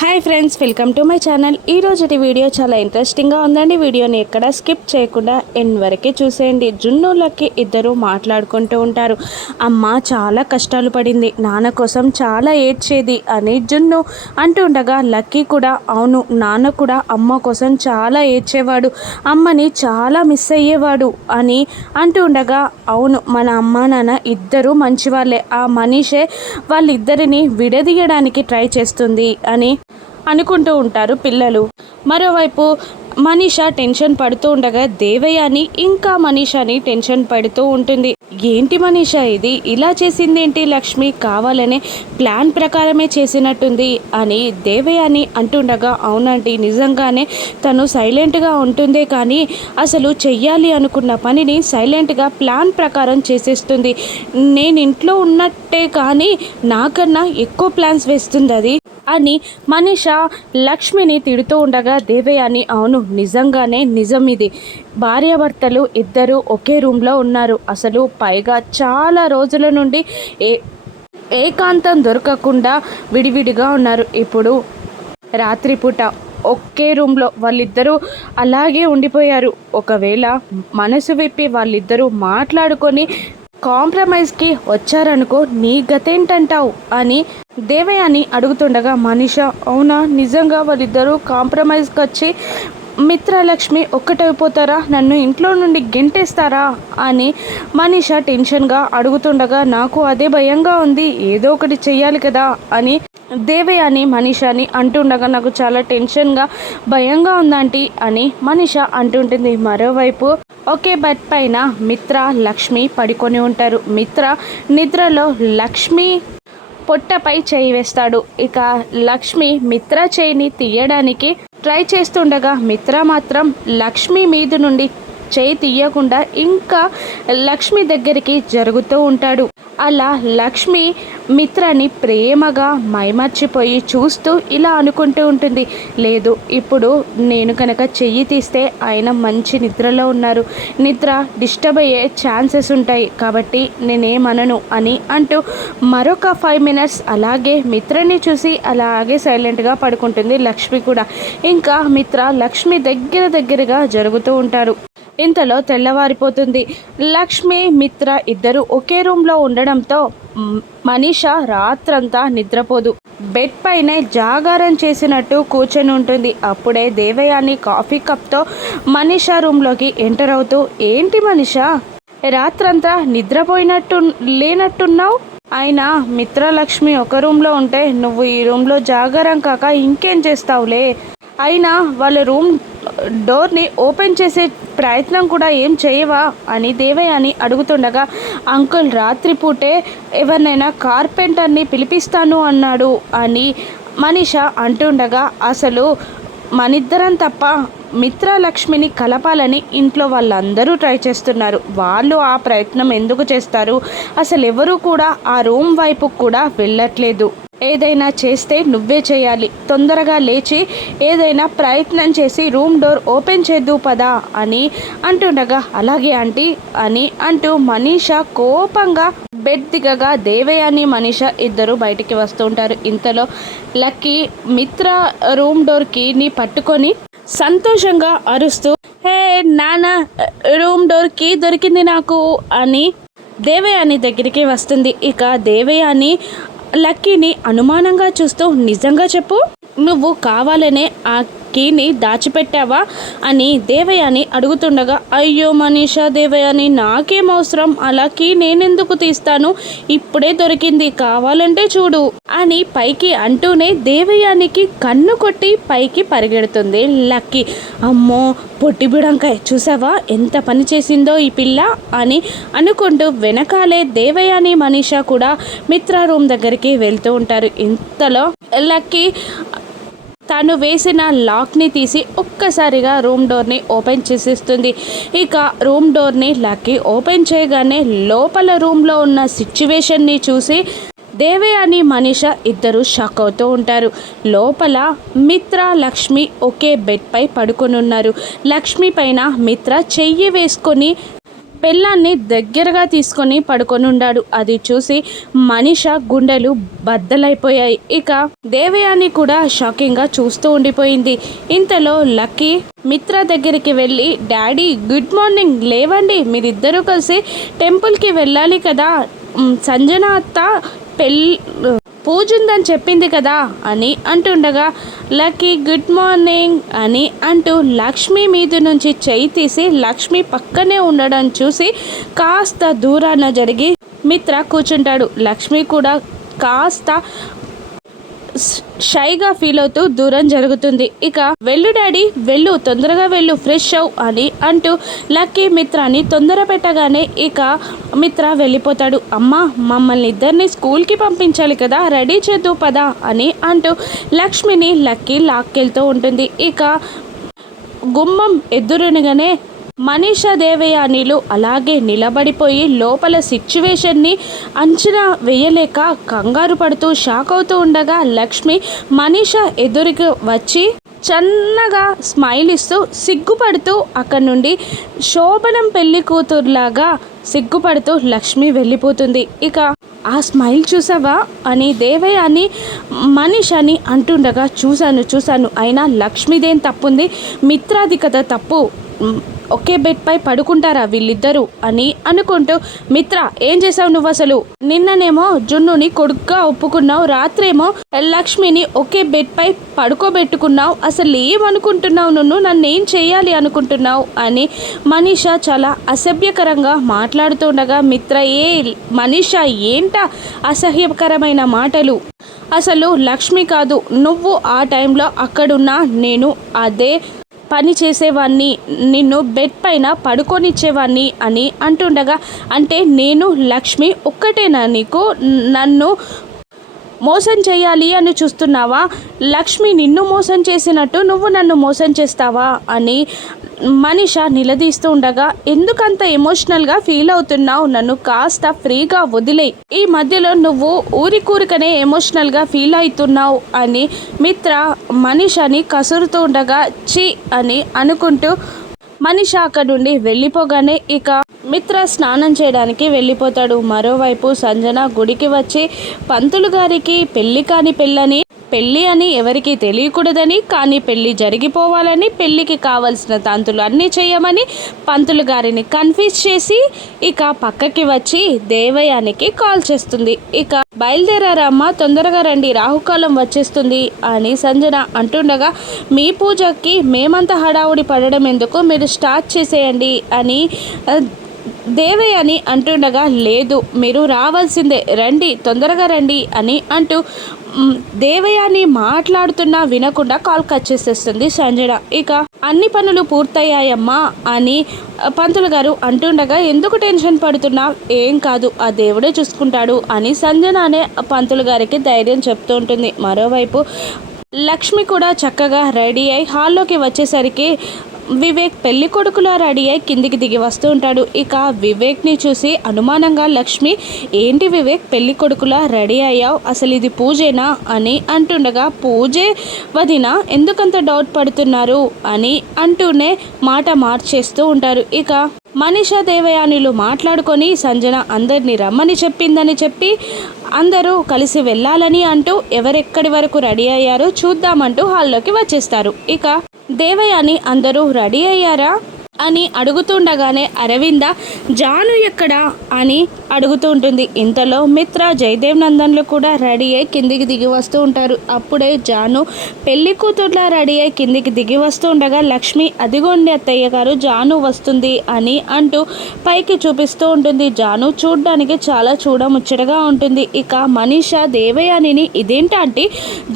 Hi friends, welcome to my channel. ఈరోజుటి video చాలా ఇంట్రెస్టింగ్గా ఉందండి. వీడియోని ఎక్కడ స్కిప్ చేయకుండా ఎండ్ వరకే చూసేయండి. జున్నులకి ఇద్దరు మాట్లాడుకుంటూ ఉంటారు. అమ్మ చాలా కష్టాలు పడింది, నాన్న కోసం చాలా ఏడ్చేది అని జున్ను అంటూ ఉండగా లక్కీ కూడా అవును, నాన్న కూడా అమ్మ కోసం చాలా ఏడ్చేవాడు, అమ్మని చాలా మిస్ అయ్యేవాడు అని అంటూ ఉండగా అవును, మన అమ్మ నాన్న ఇద్దరు మంచివాళ్ళే, ఆ మనీషే వాళ్ళిద్దరిని విడదీయడానికి ట్రై చేస్తుంది అని అనుకుంటూ ఉంటారు పిల్లలు. మరోవైపు మనీషా టెన్షన్ పడుతూ ఉండగా దేవయాని ఇంకా మనీషాని టెన్షన్ పడుతూ ఉంటుంది. ఏంటి మనీషా ఇది ఇలా చేసిందేంటి, లక్ష్మి కావాలనే ప్లాన్ ప్రకారమే చేసినట్టుంది అని దేవయాని అంటుండగా అవునండి, నిజంగానే తను సైలెంట్గా ఉంటుందే కానీ అసలు చెయ్యాలి అనుకున్న పనిని సైలెంట్గా ప్లాన్ ప్రకారం చేసేస్తుంది. నేను ఇంట్లో ఉన్నట్టే కానీ నాకన్నా ఎక్కువ ప్లాన్స్ వేస్తుంది అది అని మనీషా లక్ష్మిని తిడుతూ ఉండగా దేవయాని అవును, నిజంగానే నిజం ఇది, భార్యాభర్తలు ఇద్దరు ఒకే రూమ్లో ఉన్నారు, అసలు పైగా చాలా రోజుల నుండి ఏకాంతం దొరకకుండా విడివిడిగా ఉన్నారు. ఇప్పుడు రాత్రిపూట ఒకే రూమ్లో వాళ్ళిద్దరూ అలాగే ఉండిపోయారు. ఒకవేళ మనసు విప్పి వాళ్ళిద్దరూ మాట్లాడుకొని కాంప్రమైజ్కి వచ్చారనుకో నీ గతేంటంటావు అని దేవయాని అడుగుతుండగా మనీషా అవునా, నిజంగా వాళ్ళిద్దరూ కాంప్రమైజ్కి వచ్చి మిత్రలక్ష్మి ఒక్కటైపోతారా, నన్ను ఇంట్లో నుండి గెంటేస్తారా అని మనీషా టెన్షన్గా అడుగుతుండగా నాకు అదే భయంగా ఉంది, ఏదో ఒకటి చెయ్యాలి కదా అని దేవయాని మనీషాని అంటుండగా నాకు చాలా టెన్షన్గా భయంగా ఉందంటీ అని మనీషా అంటుంటుంది. మరోవైపు ఒకే బెడ్ పైన మిత్ర లక్ష్మి పడుకొని ఉంటారు. మిత్ర నిద్రలో లక్ష్మి పొట్టపై చేయి వేస్తాడు. ఇక లక్ష్మి మిత్ర చేయిని తీయడానికి ట్రై చేస్తుండగా మిత్ర మాత్రం లక్ష్మి మీద నుండి చేయి తీయకుండా ఇంకా లక్ష్మి దగ్గరికి జరుగుతూ ఉంటాడు. అలా లక్ష్మి మిత్రని ప్రేమగా మైమర్చిపోయి చూస్తూ ఇలా అనుకుంటూ ఉంటుంది, లేదు ఇప్పుడు నేను కనుక చెయ్యి తీస్తే ఆయన మంచి నిద్రలో ఉన్నారు, నిద్ర డిస్టర్బ్ అయ్యే ఛాన్సెస్ ఉంటాయి కాబట్టి నేనేమనను అని అంటూ మరొక 5 minutes అలాగే మిత్రని చూసి అలాగే సైలెంట్గా పడుకుంటుంది లక్ష్మి కూడా. ఇంకా మిత్ర లక్ష్మి దగ్గరగా జరుగుతూ ఉంటారు. ఇంతలో తెల్లవారిపోతుంది. లక్ష్మి మిత్ర ఇద్దరు ఒకే రూమ్లో ఉండడంతో మనీషా రాత్రంతా నిద్రపోదు, బెడ్ పైనే జాగారం చేసినట్టు కూర్చొని ఉంటుంది. అప్పుడే దేవయాని కాఫీ కప్తో మనీషా రూమ్లోకి ఎంటర్ అవుతూ ఏంటి మనీషా, రాత్రంతా నిద్రపోయినట్టు లేనట్టున్నావు, అయినా మిత్రలక్ష్మి ఒక రూమ్లో ఉంటే నువ్వు ఈ రూమ్లో జాగారం కాక ఇంకేం చేస్తావులే, అయినా వాళ్ళ రూమ్ డోర్ని ఓపెన్ చేసే ప్రయత్నం కూడా ఏం చేయవా అని దేవయాని అడుగుతుండగా అంకుల్ రాత్రిపూటే ఎవరినైనా కార్పెంటర్ని పిలిపిస్తాను అన్నాడు అని మనీషా అంటుండగా అసలు మనిద్దరం తప్ప మిత్రలక్ష్మిని కలపాలని ఇంట్లో వాళ్ళందరూ ట్రై చేస్తున్నారు, వాళ్ళు ఆ ప్రయత్నం ఎందుకు చేస్తారు, అసలు ఎవరు కూడా ఆ రూమ్ వైపు కూడా వెళ్ళట్లేదు, ఏదైనా చేస్తే నువ్వే చేయాలి, తొందరగా లేచి ఏదైనా ప్రయత్నం చేసి రూమ్ డోర్ ఓపెన్ చేద్దు పదా అని అంటుండగా అలాగే ఆంటీ అని అంటూ మనీషా కోపంగా బెడ్ దిగగా దేవయాని మనీషా ఇద్దరు బయటికి వస్తూ ఉంటారు. ఇంతలో లక్కీ మిత్ర రూమ్ డోర్ కీని పట్టుకొని సంతోషంగా అరుస్తూ హే నాన్న, రూమ్ డోర్ కీ దొరికింది నాకు అని దేవయాని దగ్గరికి వస్తుంది. ఇక దేవయాని లక్కీని అనుమానంగా చూస్తూ నిజంగా చెప్పు, నువ్వు కావాలనే ఆ కీని దాచిపెట్టావా అని దేవయాని అడుగుతుండగా అయ్యో మనీషా, దేవయాని నాకేం అవసరం, అలా కీ నేనెందుకు తీస్తాను, ఇప్పుడే దొరికింది కావాలంటే చూడు అని పైకి అంటూనే దేవయానికి కన్ను కొట్టి పైకి పరిగెడుతుంది లక్కీ. అమ్మో పొట్టి బిడంకాయ, చూసావా ఎంత పని చేసిందో ఈ పిల్ల అని అనుకుంటూ వెనకాలే దేవయాని మనీషా కూడా మిత్ర రూమ్ దగ్గరికి వెళ్తూ ఉంటారు. ఇంతలో లక్కీ తను వేసిన లాక్ని తీసి ఒక్కసారిగా రూమ్ డోర్ని ఓపెన్ చేసేస్తుంది. ఇక రూమ్ డోర్ని లక్కీ ఓపెన్ చేయగానే లోపల రూమ్లో ఉన్న సిచ్యువేషన్ని చూసి దేవయాని మనీషా ఇద్దరు షాక్ అవుతూ ఉంటారు. లోపల మిత్ర లక్ష్మి ఒకే బెడ్ పై పడుకొని ఉన్నారు. లక్ష్మి పైన మిత్ర చెయ్యి వేసుకొని పెళ్ళాన్ని దగ్గరగా తీసుకొని పడుకొని ఉన్నాడు. అది చూసి మనీష గుండెలు బద్దలైపోయాయి. ఇక దేవయాని కూడా షాకింగ్గా చూస్తూ ఉండిపోయింది. ఇంతలో లక్కీ మిత్ర దగ్గరికి వెళ్ళి, డాడీ గుడ్ మార్నింగ్, లేవండి, మీరిద్దరూ కలిసి టెంపుల్కి వెళ్ళాలి కదా, సంజన అత్త పూజ ఉందని చెప్పింది కదా అని అంటుండగా, లక్కీ గుడ్ మార్నింగ్ అని అంటూ లక్ష్మి మీద నుంచి చెయ్యి తీసి లక్ష్మి పక్కనే ఉండడం చూసి కాస్త దూరాన జరిగి మిత్ర కూర్చుంటాడు. లక్ష్మి కూడా కాస్త షైగా ఫీల్ అవుతూ దూరం జరుగుతుంది. ఇక వెళ్ళు డాడీ, వెళ్ళు, తొందరగా వెళ్ళు, ఫ్రెష్ అవ్ అని అంటూ లక్కీ మిత్రాన్ని తొందర పెట్టగానే ఇక మిత్ర వెళ్ళిపోతాడు. అమ్మ, మమ్మల్ని ఇద్దరిని స్కూల్కి పంపించాలి కదా, రెడీ చేద్దు పదా అని అంటూ లక్ష్మిని లక్కీ లాక్కెళ్తూ ఉంటుంది. ఇక గుమ్మం ఎదురునగానే మనీషా దేవయానిలు అలాగే నిలబడిపోయి లోపల సిచ్యువేషన్ని అంచనా వేయలేక కంగారు పడుతూ షాక్ అవుతూ ఉండగా లక్ష్మి మనీషా ఎదురుకు వచ్చి చన్నగా స్మైల్ ఇస్తూ సిగ్గుపడుతూ అక్కడి నుండి శోభనం పెళ్లి కూతురులాగా సిగ్గుపడుతూ లక్ష్మి వెళ్ళిపోతుంది. ఇక ఆ స్మైల్ చూసావా అని దేవయాని మనీషాని అంటుండగా, చూశాను, అయినా లక్ష్మిదేం తప్పుంది, మిత్రాది కదా తప్పు, ఒకే బెడ్ పై పడుకుంటారా వీళ్ళిద్దరూ అని అనుకుంటూ, మిత్ర ఏం చేసావు నువ్వు అసలు, నిన్ననేమో జున్నుని కొడుగ్గా ఒప్పుకున్నావు, రాత్రేమో లక్ష్మిని ఒకే బెడ్ పై పడుకోబెట్టుకున్నావు, అసలు ఏమనుకుంటున్నావు, నన్నేం చేయాలి అనుకుంటున్నావు అని మనీషా చాలా అసభ్యకరంగా మాట్లాడుతుండగా, మిత్ర మనీషా ఏంటా అసహ్యకరమైన మాటలు, అసలు లక్ష్మి కాదు నువ్వు ఆ టైంలో అక్కడున్నా నేను అదే పని చేసేవాడిని, నిన్ను బెడ్ పైన పడుకొనిచ్చేవాడిని అని అంటుండగా, అంటే నేను లక్ష్మి ఒక్కటేనా నీకు, నన్ను మోసం చేయాలి అని చూస్తున్నావా, లక్ష్మి నిన్ను మోసం చేసినట్టు నువ్వు నన్ను మోసం చేస్తావా అని మనీషా నిలదీస్తూ ఉండగా, ఎందుకంత ఎమోషనల్గా ఫీల్ అవుతున్నావు, నన్ను కాస్త ఫ్రీగా వదిలే, ఈ మధ్యలో నువ్వు ఊరికూరికనే ఎమోషనల్గా ఫీల్ అవుతున్నావు అని మిత్ర మనీషాని కసురుతూ ఉండగా, చి అని అనుకుంటూ మనీషా అక్కడి నుండి వెళ్ళిపోగానే ఇక మిత్ర స్నానం చేయడానికి వెళ్ళిపోతాడు. మరోవైపు సంజన గుడికి వచ్చి పంతులు గారికి పెళ్లి కాని పెళ్ళి అని ఎవరికి తెలియకూడదని, కానీ పెళ్ళి జరిగిపోవాలని, పెళ్ళికి కావలసిన తంతులు అన్నీ చేయమని పంతులు గారిని కన్ఫ్యూజ్ చేసి ఇక పక్కకి వచ్చి దేవయానికి కాల్ చేస్తుంది. ఇక బయలుదేరారమ్మా, తొందరగా రండి, రాహుకాలం వచ్చేస్తుంది అని సంజన అంటుండగా, మీ పూజకి మేమంతా హడావుడి పడడం ఎందుకు, మీరు స్టార్ట్ చేసేయండి అని దేవయాని అంటుండగా, లేదు మీరు రావాల్సిందే, రండి, తొందరగా రండి అని అంటూ దేవయాని మాట్లాడుతున్నా వినకుండా కాల్ కట్ చేసేస్తుంది సంజన. ఇక అన్ని పనులు పూర్తయ్యాయమ్మా అని పంతులు గారు అంటుండగా, ఎందుకు టెన్షన్ పడుతున్నా, ఏం కాదు, ఆ దేవుడే చూసుకుంటాడు అని సంజననే పంతులు గారికి ధైర్యం చెప్తూ ఉంటుంది. మరోవైపు లక్ష్మి కూడా చక్కగా రెడీ అయి హాల్లోకి వచ్చేసరికి వివేక్ పెళ్లి కొడుకులా రెడీ అయి కిందికి దిగి వస్తూ ఉంటాడు. ఇక వివేక్ని చూసి అనుమానంగా లక్ష్మి, ఏంటి వివేక్ పెళ్లి కొడుకులా రెడీ అయ్యావు, అసలు ఇది పూజేనా అని అంటుండగా, పూజే వదిన, ఎందుకంత డౌట్ పడుతున్నారు అని అంటూనే మాట మార్చేస్తూ ఉంటారు. ఇక మనీషా దేవయానిలు మాట్లాడుకొని సంజన అందరినీ రమ్మని చెప్పిందని చెప్పి అందరూ కలిసి వెళ్ళాలని అంటూ ఎవరెక్కడి వరకు రెడీ అయ్యారో చూద్దామంటూ హాల్లోకి వచ్చేస్తారు. ఇక దేవయాని అందరూ రెడీ అయ్యారా అని అడుగుతుండగానే అరవింద జాను ఎక్కడా అని అడుగుతూ ఉంటుంది. ఇంతలో మిత్ర జయదేవ్ నందన్లు కూడా రెడీ అయి కిందికి దిగి వస్తూ ఉంటారు. అప్పుడే జాను పెళ్లి కూతుర్లా రెడీ అయి కిందికి దిగి వస్తూ ఉండగా లక్ష్మి, అదిగోండి అత్తయ్య గారు జాను వస్తుంది అని అంటూ పైకి చూపిస్తూ ఉంటుంది. జాను చూడ్డానికి చాలా చూడముచ్చటగా ఉంటుంది. ఇక మనీషా దేవయానిని, ఇదేంటంటే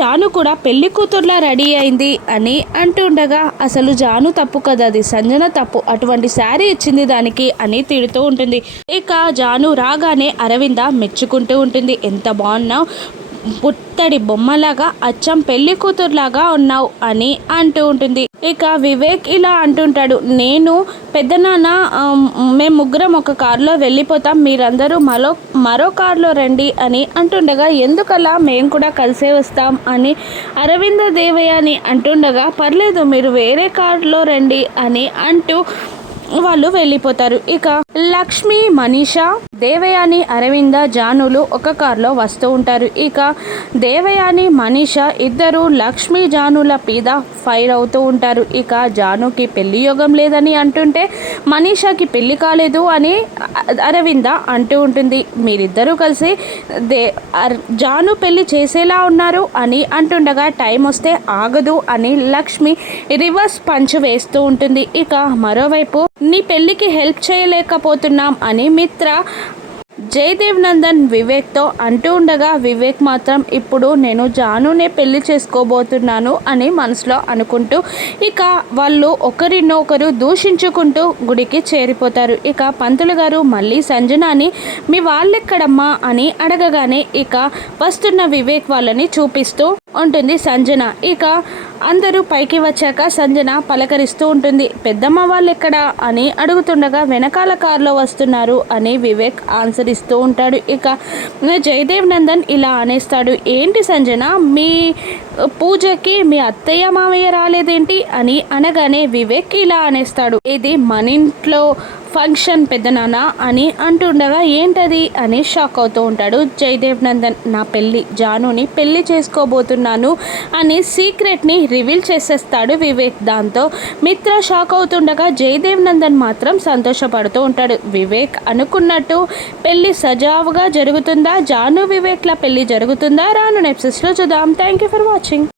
జాను కూడా పెళ్లి కూతుర్లా రెడీ అయింది అని అంటుండగా, అసలు జాను తప్పు కదా, అది సంజన తప్పు, అటువంటి శారీ ఇచ్చింది దానికి అని తిడుతూ ఉంటుంది. ఇక జాను రాగానే అరవింద మెచ్చుకుంటూ ఉంటుంది, ఎంత బాగున్నావు, పుత్తడి బొమ్మలాగా అచ్చం పెళ్లి కూతురులాగా ఉన్నావు అని అంటూ ఉంటుంది. ఇక వివేక్ ఇలా అంటుంటాడు, నేను పెద్దనాన్న మేము ముగ్గురం ఒక కారులో వెళ్ళిపోతాం, మీరందరూ మరో కారులో రండి అని అంటుండగా, ఎందుకలా, మేము కూడా కలిసే వస్తాం అని అరవింద దేవయాని అంటుండగా, పర్లేదు మీరు వేరే కారులో రండి అని అంటూ వాళ్ళు వెళ్ళిపోతారు. ఇక లక్ష్మి, మనీషా, దేవయాని, అరవింద, జానులు ఒక కారులో వస్తూ ఉంటారు. ఇక దేవయాని, మనీషా ఇద్దరు లక్ష్మి, జానుల మీద ఫైర్ అవుతూ ఉంటారు. ఇక జానుకి పెళ్లి యోగం లేదని అంటుంటే మనీషాకి పెళ్లి కాలేదు అని అరవింద అంటూ ఉంటుంది. మీరిద్దరూ కలిసి జాను పెళ్లి చేసేలా ఉన్నారు అని అంటుండగా టైం వస్తే ఆగదు అని లక్ష్మి రివర్స్ పంచ్ వేస్తూ ఉంటుంది. ఇక మరోవైపు నీ పెళ్లికి హెల్ప్ చేయలేకపోతున్నాం అని మిత్ర జయదేవ్ నందన్ వివేక్తో అంటూ ఉండగా వివేక్ మాత్రం ఇప్పుడు నేను జానునే పెళ్లి చేసుకోబోతున్నాను అని మనసులో అనుకుంటూ ఇక వాళ్ళు ఒకరినొకరు దూషించుకుంటూ గుడికి చేరిపోతారు. ఇక పంతులు గారు మళ్ళీ సంజనాని మీ వాళ్ళెక్కడమ్మా అని అడగగానే ఇక వస్తున్న వివేక్ వాళ్ళని చూపిస్తూ ఉంటుంది సంజన. ఇక అందరూ పైకి వచ్చాక సంజన పలకరిస్తూ ఉంటుంది. పెద్దమ్మ వాళ్ళు ఎక్కడా అని అడుగుతుండగా వెనకాల కారులో వస్తున్నారు అని వివేక్ ఆన్సర్ ఇస్తూ ఉంటాడు. ఇక జయదేవ్ నందన్ ఇలా అనేస్తాడు, ఏంటి సంజన మీ పూజకి మీ అత్తయ్య మామయ్య రాలేదేంటి అని అనగానే వివేక్ ఇలా అనేస్తాడు, ఇది మన ఇంట్లో ఫంక్షన్ పెద్దనాన్న అని అంటుండగా ఏంటది అని షాక్ అవుతూ ఉంటాడు జయదేవ్ నందన్. నా పెళ్ళి జానుని పెళ్లి చేసుకోబోతున్నాను అని సీక్రెట్ని రివీల్ చేసేస్తాడు వివేక్. దాంతో మిత్ర షాక్ అవుతుండగా జయదేవ్ నందన్ మాత్రం సంతోషపడుతూ ఉంటాడు. వివేక్ అనుకున్నట్టు పెళ్లి సజావుగా జరుగుతుందా, జాను వివేక్ల పెళ్లి జరుగుతుందా, రాను ఎపిసోడ్స్లో చూద్దాం. Thank you for watching.